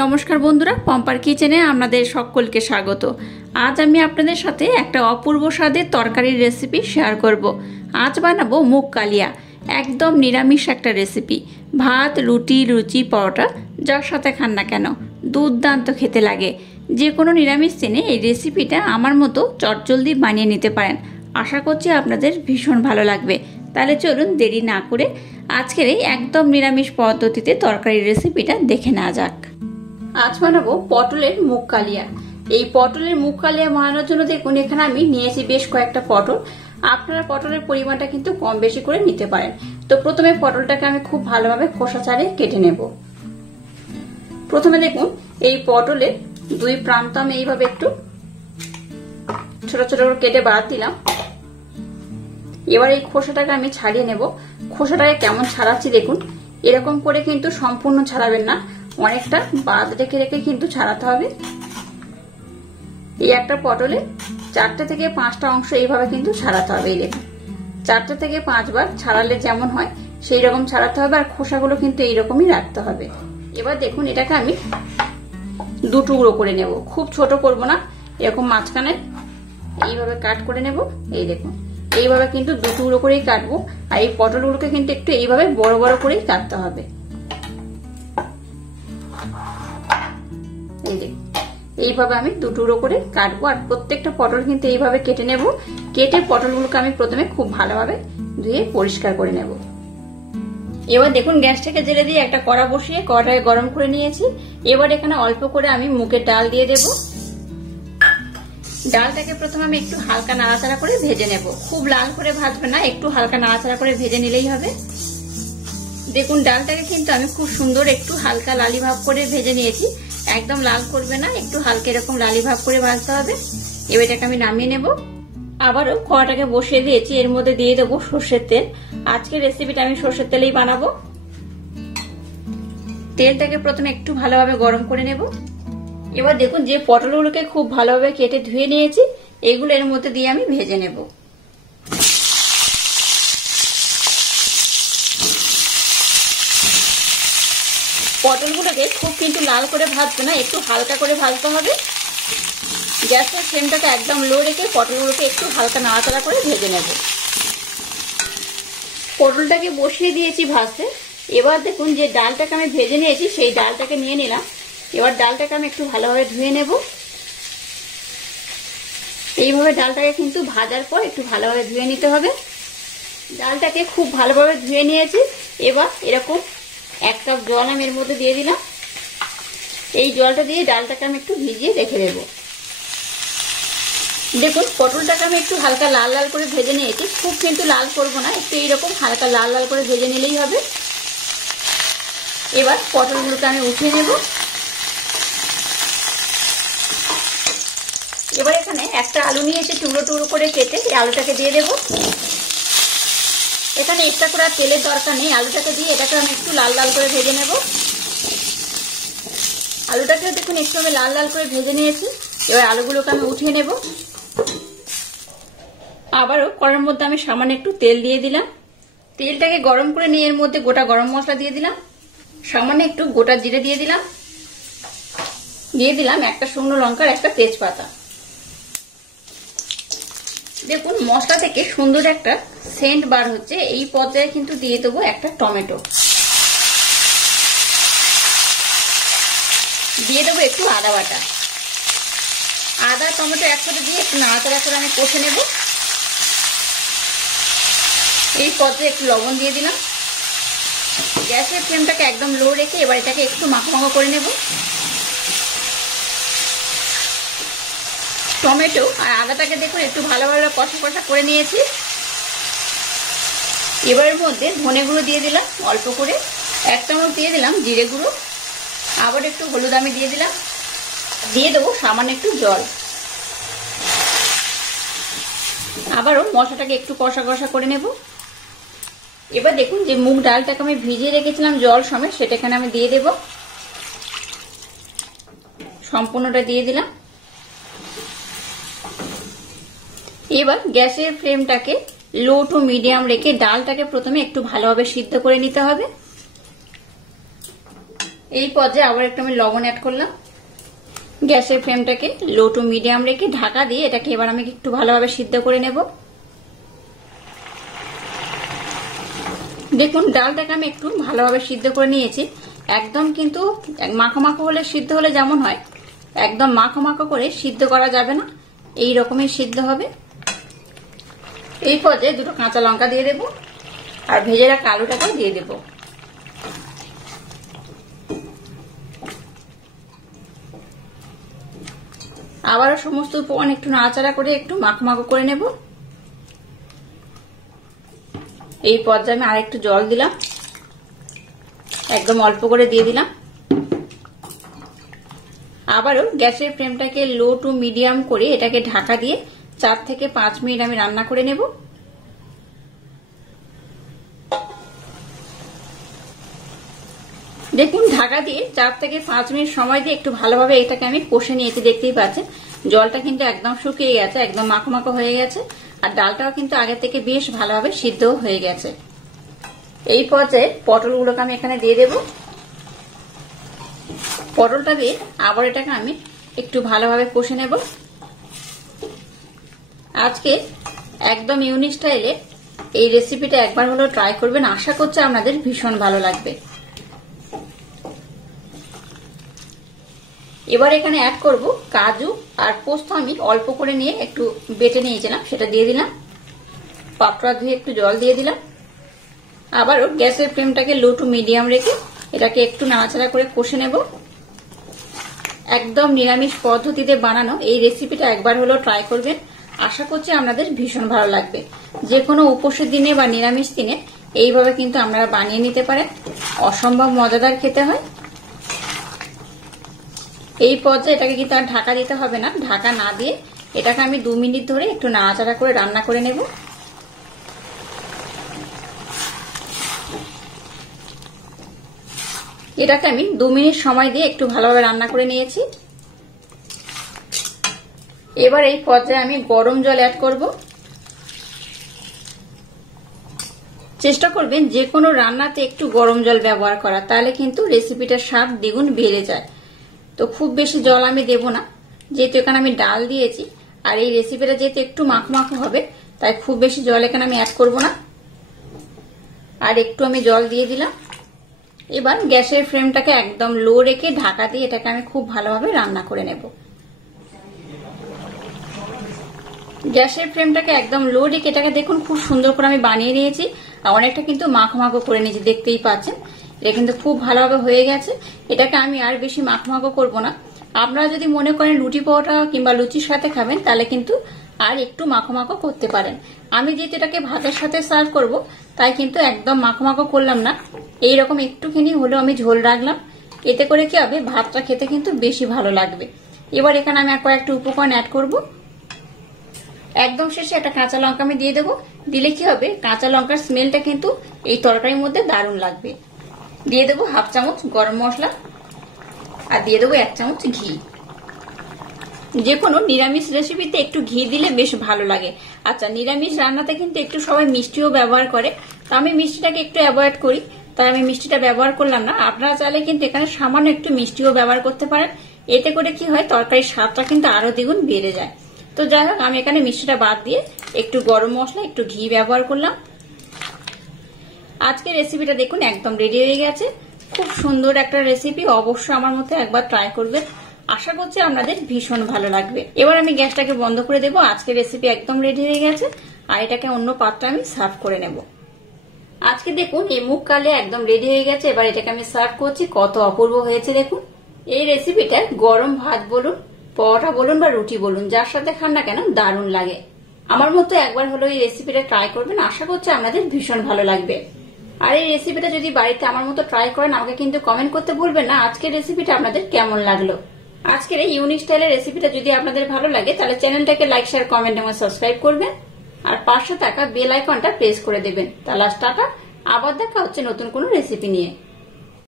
নমস্কার বন্ধুরা, পম্পার কিচেনে আপনাদের সকলকে স্বাগত। আজ আমি আপনাদের সাথে একটা অপূর্ব স্বাদের তরকারির রেসিপি শেয়ার করব। আজ বানাবো মুগ কালিয়া, একদম নিরামিষ একটা রেসিপি। ভাত, রুটি, লুচি, পরোটা যার সাথে খান না কেন দুর্দান্ত খেতে লাগে। যে কোনো নিরামিষ দিনে এই রেসিপিটা আমার মতো চটজলদি বানিয়ে নিতে পারেন। আশা করছি আপনাদের ভীষণ ভালো লাগবে। তাহলে চলুন দেরি না করে আজকের এই একদম নিরামিষ পদ্ধতিতে তরকারির রেসিপিটা দেখে নেওয়া যাক। আজ বানাবো পটলের মুগ কালিয়া। এই পটলের মুগ কালিয়া বানানোর জন্য দেখুন এখানে আমি নিয়েছি বেশ কয়েকটা পটল। আপনারা পটলের পরিমাণটা কিন্তু কম বেশি করে নিতে পারেন। তো প্রথমে পটলটাকে আমি খুব ভালোভাবে খোসা ছাড়িয়ে কেটে নেব। প্রথমে দেখুন এই পটলের দুই প্রান্ত আমি এইভাবে একটু ছোট ছোট করে কেটে বাদ দিলাম। এবার এই খোসাটাকে আমি ছাড়িয়ে নেব। খোসাটাকে কেমন ছাড়াচ্ছি দেখুন, এরকম করে কিন্তু সম্পূর্ণ ছাড়াবেন না, অনেকটা বাদ রেখে রেখে কিন্তু ছাড়াতে হবে। এই একটা পটলে 4টে থেকে 5টা অংশ এইভাবে কিন্তু ছাড়াতে হবে। এই দেখুন 4টে থেকে 5 বার ছাড়ালে যেমন হয় সেই রকম ছাড়াতে হবে, আর খোসাগুলো কিন্তু এইরকমই রাখতে হবে। এবার দেখুন এটাকে আমি দু টুকরো করে নেব, খুব ছোট করব না, এরকম মাঝখানে এইভাবে কাট করে নেব। এই দেখুন এইভাবে কিন্তু দু টুকরো করেই কাটবো, আর এই পটলগুলোকে কিন্তু একটু এইভাবে বড় বড় করেই কাটতে হবে। এইভাবে আমি দু টুকরো করে কাটবো, আর প্রত্যেকটা পটল কিন্তু এইভাবে কেটে নেব। কেটে পটলগুলোকে আমি প্রথমে খুব ভালোভাবে ধুয়ে পরিষ্কার করে নেব। এবার দেখুন গ্যাসটাকে জেলে দিয়ে একটা কড়া বসিয়ে কড়াটাকে গরম করে নিয়েছি। এবার এখানে অল্প করে আমি মুগের ডাল দিয়ে দেব। ডালটাকে প্রথমে আমি একটু হালকা নাড়াচাড়া করে ভেজে নেব। খুব লাল করে ভাজবে না, একটু হালকা নাড়াচাড়া করে ভেজে নিলেই হবে। দেখুন ডালটাকে কিন্তু আমি খুব সুন্দর একটু হালকা লালি ভাব করে ভেজে নিয়েছি। একদম লাল করবে না, একটু হালকা এরকম লালি ভাব করে ভাজতে হবে। এবার এটাকে আমি নামিয়ে নেব। আবারও কড়াটাকে বসিয়ে দিয়েছি, এর মধ্যে দিয়ে দেবো সর্ষের তেল। আজকের রেসিপিটা আমি সর্ষের তেলেই বানাবো। তেলটাকে প্রথমে একটু ভালোভাবে গরম করে নেব। এবার দেখুন যে পটলগুলোকে খুব ভালোভাবে কেটে ধুয়ে নিয়েছি, এগুলো এর মধ্যে দিয়ে আমি ভেজে নেব। পটলগুলোকে খুব কিন্তু লাল করে ভাজবে না, একটু হালকা করে ভাজতে হবে। গ্যাসের ফ্লেমটাকে একদম লো রেখে পটলগুলোকে একটু হালকা নাড়াচাড়া করে ভেজে নেব। পটলটাকে বসিয়ে দিয়েছি ভাজতে। এবার দেখুন যে ডালটাকে আমি ভেজে নিয়েছি সেই ডালটাকে নিয়ে নিলাম। এবার ডালটাকে আমি একটু ভালোভাবে ধুয়ে নেব। এইভাবে ডালটাকে কিন্তু ভাজার পর একটু ভালোভাবে ধুয়ে নিতে হবে। ডালটাকে খুব ভালোভাবে ধুয়ে নিয়েছি। এবার এরকম 1 কাপ জল আমি এর মধ্যে দিয়ে দিলাম। এই জলটা দিয়ে ডালটাকে আমি একটু ভিজিয়ে রেখে দেব। দেখুন পটলটাকে আমি একটু হালকা লাল লাল করে ভেজে নিয়েছি, খুব কিন্তু লাল করব না, একটু এইরকম হালকা লাল লাল করে ভেজে নিলেই হবে। এবার পটলগুলোকে আমি উঠিয়ে নেব। এবার এখানে একটা আলু নিয়েছি টুকরো টুকরো করে কেটে, এই আলুটাকে দিয়ে দেব। এখানে এক্সট্রা করে তেলের দরকার নেই, আলুটাকে দিয়ে এটাকে আমি একটু লাল লাল করে ভেজে নেব। আলুটাকে দেখুন একটু আমি লাল লাল করে ভেজে নিয়েছি। এবার আলুগুলোকে আমি উঠিয়ে নেব। আবারও কড়াইয়ের মধ্যে আমি সামান্য একটু তেল দিয়ে দিলাম। তেলটাকে গরম করে নিয়ে এর মধ্যে গোটা গরম মশলা দিয়ে দিলাম, সামান্য একটু গোটা জিরে দিয়ে দিলাম, দিয়ে দিলাম একটা শুকনো লঙ্কার একটা তেজপাতা। দেখুন মশলা থেকে সুন্দর একটা সেন্ট বার হচ্ছে। এই পর্যায়ে কিন্তু দিয়ে দেবো একটা টমেটো, দিয়ে দেবো একটু আদা বাটা। আদা টমেটো একসাথে দিয়ে একটু নাড়াচাড়া করে আমি কষে নেব। এই পর্যায়ে একটু লবণ দিয়ে দিলাম। গ্যাসের ফ্লেমটাকে একদম লো রেখে এবার এটাকে একটু মাখো মাখো করে নেব। টমেটো আর আদাটাকে দেখুন একটু ভালো ভালো কষা কষা করে নিয়েছি। এবারের মধ্যে ধনে গুঁড়ো দিয়ে দিলাম অল্প করে, 1 চামচ দিয়ে দিলাম জিরে গুঁড়ো, আবার একটু হলুদ আমি দিয়ে দিলাম, দিয়ে দেবো সামান্য একটু জল। আবারও মশলাটাকে একটু কষা কষা করে নেব। এবার দেখুন যে মুগ ডালটাকে আমি ভিজিয়ে রেখেছিলাম জল সমেত, সেটা এখানে আমি দিয়ে দেব। সম্পূর্ণটা দিয়ে দিলাম। এবার গ্যাসের ফ্লেমটাকে লো টু মিডিয়াম রেখে ডালটাকে প্রথমে একটু ভালোভাবে সিদ্ধ করে নিতে হবে। এই পর্যায়ে আবার একটু আমি লবণ অ্যাড করলাম। গ্যাসের ফ্লেমটাকে লো টু মিডিয়াম রেখে ঢাকা দিয়ে এটাকে এবার আমি একটু ভালোভাবে সিদ্ধ করে নেব। দেখুন ডালটাকে আমি একটু ভালোভাবে সিদ্ধ করে নিয়েছি। একদম কিন্তু মাখো মাখো হলে সিদ্ধ হলে যেমন হয়, একদম মাখো মাখো করে সিদ্ধ করা যাবে না, এই রকমই সিদ্ধ হবে। এই পর্যায়ে দুটো কাঁচা লঙ্কা দিয়ে দেব আর ভেজে রাখা আলুটাকেও দিয়ে দেব। আবারও সমস্ত উপকরণ একটু নাড়াচাড়া করে একটু মাখো মাখো করে নেব। এই পর্যায়ে আমি আরেকটু জল দিলাম, একদম অল্প করে দিয়ে দিলাম। আবারও গ্যাসের ফ্লেমটাকে লো টু মিডিয়াম করে এটাকে ঢাকা দিয়ে 4 থেকে 5 মিনিট আমি রান্না করে নেব। দেখুন ঢাকা দিয়ে 4 থেকে 5 মিনিট সময় দিয়ে একটু ভালোভাবে এটাকে আমি কষে নিয়েছি। দেখতেই পাচ্ছেন জলটা কিন্তু একদম শুকিয়ে গেছে, একদম মাখো মাখো হয়ে গেছে আর ডালটাও কিন্তু আগে থেকে বেশ ভালোভাবে সিদ্ধ হয়ে গেছে। এই পর্যায়ে পটলগুলোকে আমি এখানে দিয়ে দেব। পটলটা দিয়ে আবার এটাকে আমি একটু ভালোভাবে কষে নেব। আজকে একদম ইউনিক স্টাইলে এই রেসিপিটা একবার হলেও ট্রাই করবেন, আশা করছি আপনাদের ভীষণ ভালো লাগবে। এবার এখানে অ্যাড করব কাজু আর পোস্ত। আমি অল্প করে নিয়ে একটু বেটে নিয়েছিলাম, সেটা দিয়ে দিলাম। পাপড়া ধুয়ে একটু জল দিয়ে দিলাম। আবারও গ্যাসের ফ্লেমটাকে লো টু মিডিয়াম রেখে এটাকে একটু নাড়াচাড়া করে কষে নেব। একদম নিরামিষ পদ্ধতিতে বানানো এই রেসিপিটা একবার হলেও ট্রাই করবেন, আশা করছি আপনাদের ভীষণ ভালো লাগবে। যে কোনো উপোসের দিনে বা নিরামিষ দিনে এইভাবে কিন্তু আপনারা বানিয়ে নিতে পারেন, অসম্ভব মজাদার খেতে হয়। এই পর্যায়ে এটাকে কিন্তু আর ঢাকা দিতে হবে না। ঢাকা না দিয়ে এটাকে আমি 2 মিনিট ধরে একটু নাড়াচাড়া করে রান্না করে নেব। এটাকে আমি 2 মিনিট সময় দিয়ে একটু ভালোভাবে রান্না করে নিয়েছি। এবার এই পর্যায়ে আমি গরম জল অ্যাড করব। চেষ্টা করবেন যে কোনো রান্নাতে একটু গরম জল ব্যবহার করা, তাহলে কিন্তু রেসিপিটার স্বাদ দ্বিগুণ বেড়ে যায়। তো খুব বেশি জল আমি দেব না, যেহেতু এখানে আমি ডাল দিয়েছি আর এই রেসিপিটা যেহেতু একটু মাখো মাখো হবে, তাই খুব বেশি জল এখানে আমি অ্যাড করব না। আর একটু আমি জল দিয়ে দিলাম। এবার গ্যাসের ফ্লেমটাকে একদম লো রেখে ঢাকা দিয়ে এটাকে আমি খুব ভালোভাবে রান্না করে নেব। গ্যাসের ফ্লেমটাকে একদম লো রেখে এটাকে দেখুন খুব সুন্দর করে আমি বানিয়ে নিয়েছি আর অনেকটা কিন্তু মাখো মাখো করে নিয়েছি, দেখতেই পাচ্ছেন। এটা কিন্তু খুব ভালোভাবে হয়ে গেছে। এটাকে আমি আর বেশি মাখো মাখো করবো না। আপনারা যদি মনে করেন রুটি পরোটা কিংবা লুচির সাথে খাবেন, তাহলে কিন্তু আর একটু মাখো মাখো করতে পারেন। আমি যেহেতু এটাকে ভাতের সাথে সার্ভ করব, তাই কিন্তু একদম মাখো মাখো করলাম না, এইরকম একটুখানি হলেও আমি ঝোল রাখলাম। এতে করে কি হবে, ভাতটা খেতে কিন্তু বেশি ভালো লাগবে। এবার এখানে আমি কয়েকটা উপকরণ অ্যাড করব। একদম শেষে একটা কাঁচা লঙ্কা আমি দিয়ে দেবো। দিলে কি হবে, কাঁচা লঙ্কার স্মেলটা কিন্তু এই তরকারির মধ্যে দারুণ লাগবে। দিয়ে দেবো 1/2 চামচ গরম মশলা আর দিয়ে দেবো 1 চামচ ঘি। যে কোনো নিরামিষ রেসিপিতে একটু ঘি দিলে বেশ ভালো লাগে। আচ্ছা, নিরামিষ রান্নাতে কিন্তু একটু সবাই মিষ্টিও ব্যবহার করে, তো আমি মিষ্টিটাকে একটু অ্যাভয়েড করি, তাই আমি মিষ্টিটা ব্যবহার করলাম না। আপনারা চাইলে কিন্তু এখানে সামান্য একটু মিষ্টিও ব্যবহার করতে পারেন। এতে করে কি হয়, তরকারির স্বাদটা কিন্তু আরো দ্বিগুণ বেড়ে যায়। তো যাই হোক, আমি এখানে মিষ্টিটা বাদ দিয়ে একটু গরম মশলা একটু ঘি ব্যবহার করলাম। আজকে রেসিপিটা দেখুন একদম রেডি হয়ে গেছে। খুব সুন্দর একটা রেসিপি, অবশ্যই আমার মতো একবার ট্রাই করবেন, আশা করছি আপনাদের ভীষণ ভালো লাগবে। এবার আমি গ্যাসটাকে বন্ধ করে দেবো। আজকে রেসিপি একদম রেডি হয়ে গেছে আর এটাকে অন্য পাত্রে আমি সার্ভ করে নেব। আজকে দেখুন এই মুগ কালিয়া একদম রেডি হয়ে গেছে। এবার এটাকে আমি সার্ভ করছি। কত অপূর্ব হয়েছে দেখুন। এই রেসিপিটা গরম ভাত বলুন, পরোটা বলুন বা রুটি বলুন, যার সাথে খান না কেন দারুণ লাগে। আমার মতো একবার হলো এই রেসিপিটা ট্রাই করবেন, আশা করছি আপনাদের ভীষণ ভালো লাগবে। আর এই রেসিপিটা যদি বাড়িতে আমার মতো ট্রাই করেন, আমাকে কিন্তু কমেন্ট করতে ভুলবেন না আজকের রেসিপিটা আপনাদের কেমন লাগলো। আজকের এই ইউনিক স্টাইলের রেসিপিটা যদি আপনাদের ভালো লাগে, তাহলে চ্যানেলটাকে লাইক, শেয়ার, কমেন্ট এবং সাবস্ক্রাইব করবেন আর পাশে থাকা বেল আইকনটা প্রেস করে দেবেন। তাহলে টাটা, আবার দেখা হচ্ছে নতুন কোনো রেসিপি নিয়ে।